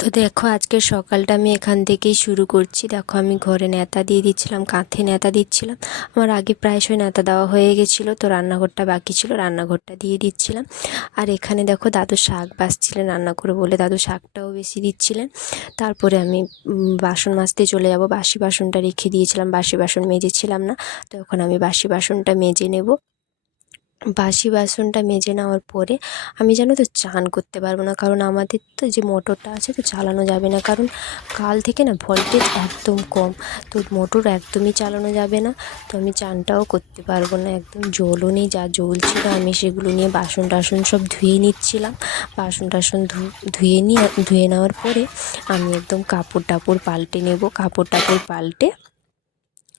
তো দেখো, আজকে সকালটা আমি এখান থেকেই শুরু করছি। দেখো, আমি ঘরে নেতা দিয়ে দিচ্ছিলাম কাঁথে নেতা দিচ্ছিলাম। আমার আগে প্রায়শই নেতা দেওয়া হয়ে গেছিল, তো রান্নাঘরটা বাকি ছিল, রান্নাঘরটা দিয়ে দিচ্ছিলাম। আর এখানে দেখো, দাদু শাক বাছছিলেন রান্না করে বলে দাদু শাকটাও বেশি দিচ্ছিলেন। তারপরে আমি বাসন মাজতে চলে যাব। বাসি বাসনটা রেখে দিয়েছিলাম, বাসি বাসন মেজেছিলাম না। তো এখন আমি বাসি বাসনটা মেজে নেব। বাসি বাসনটা মেজে নেওয়ার পরে আমি জানো তো চান করতে পারব না। কারণ আমাদের তো যে মোটরটা আছে তো চালানো যাবে না। কারণ কাল থেকে না ভোল্টেজ একদম কম। তো মোটর একদমই চালানো যাবে না। তো আমি চানটাও করতে পারব না। একদম জলও নেই, যা জল ছিল আমি সেগুলো নিয়ে বাসন টাসন সব ধুয়ে নিচ্ছিলাম। বাসন টাসন ধুয়ে নিয়ে, ধুয়ে নেওয়ার পরে আমি একদম কাপড় টাপড় পাল্টে নেব। কাপড় টাপড় পাল্টে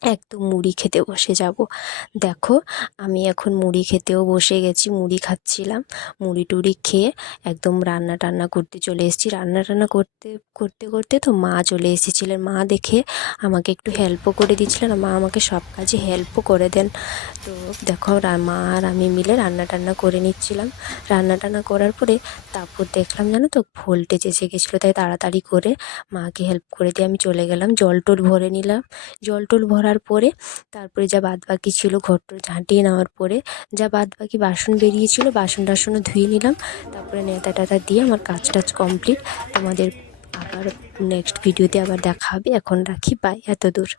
একদম মুড়ি খেতে বসে যাব। দেখো, আমি এখন মুড়ি খেতেও বসে গেছি, মুড়ি খাচ্ছিলাম। মুড়ি টুড়ি খেয়ে একদম রান্না টান্না করতে চলে এসেছি। রান্না টান্না করতে করতে করতে তো মা চলে এসেছিলেন। মা দেখে আমাকে একটু হেল্পও করে দিচ্ছিলেন মা আমাকে সব কাজে হেল্পও করে দেন। তো দেখো মা আর আমি মিলে রান্না টান্না করে নিচ্ছিলাম। রান্না টান্না করার পরে তারপর দেখলাম, জানো তো ভোল্টেজ এসে গেছিল। তাই তাড়াতাড়ি করে মাকে হেল্প করে দিয়ে আমি চলে গেলাম। জল টল ভরে নিলাম। জল টল ভরার পরে তারপরে যা বাদ বাকি ছিল ঘর টর ঝাঁটিয়ে নেওয়ার পরে যা বাদ বাকি বাসন বেরিয়েছিল, বাসন টাসনও ধুয়ে নিলাম। তারপরে নেতা টাতা দিয়ে আমার কাজ টাজ কমপ্লিট তোমাদের আবার নেক্সট ভিডিওতে আবার দেখা হবে। এখন রাখি বাই এত দূর